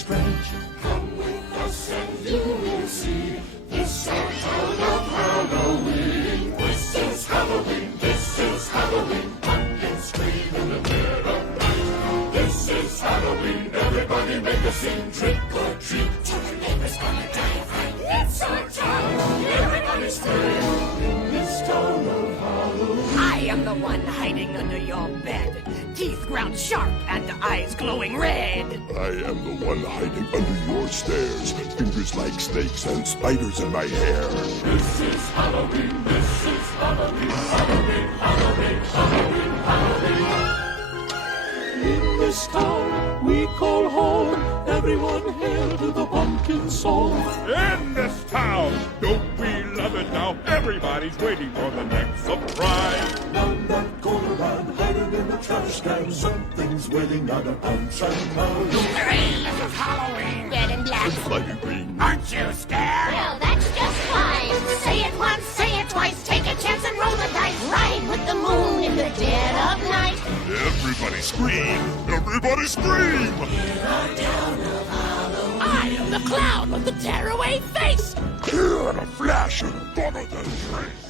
strange. Come with us and you will see. This our town of Halloween. This is Halloween. This is Halloween. Pumpkins scream in the dead of night. This is Halloween. Everybody make a scene. Trick or treat. Tell your neighbors gonna die of fright. It's our town. Everybody scream in this town of Halloween. I am the one hiding under your bed. Teeth ground sharp and eyes glowing red. I am the one hiding under your stairs. Fingers like snakes and spiders in my hair. This is Halloween. This is Halloween. Halloween. Halloween. Halloween. Halloween. In this town we call home. Everyone hail to the pumpkin song. In this town, don't we love it now? Everybody's waiting for the next surprise. Down that corner line, hiding in the trash can. Something's waiting on a punch and pound. Hey, this is Halloween. Red and black. Flying green. Aren't you scared? Well, that's just fine. Say it once, say it twice. Take a chance and roll the dice. Ride with the moon in the dead of night. Everybody scream! Everybody scream! I am the clown with the tearaway face. Here in a flash, gone are the trace.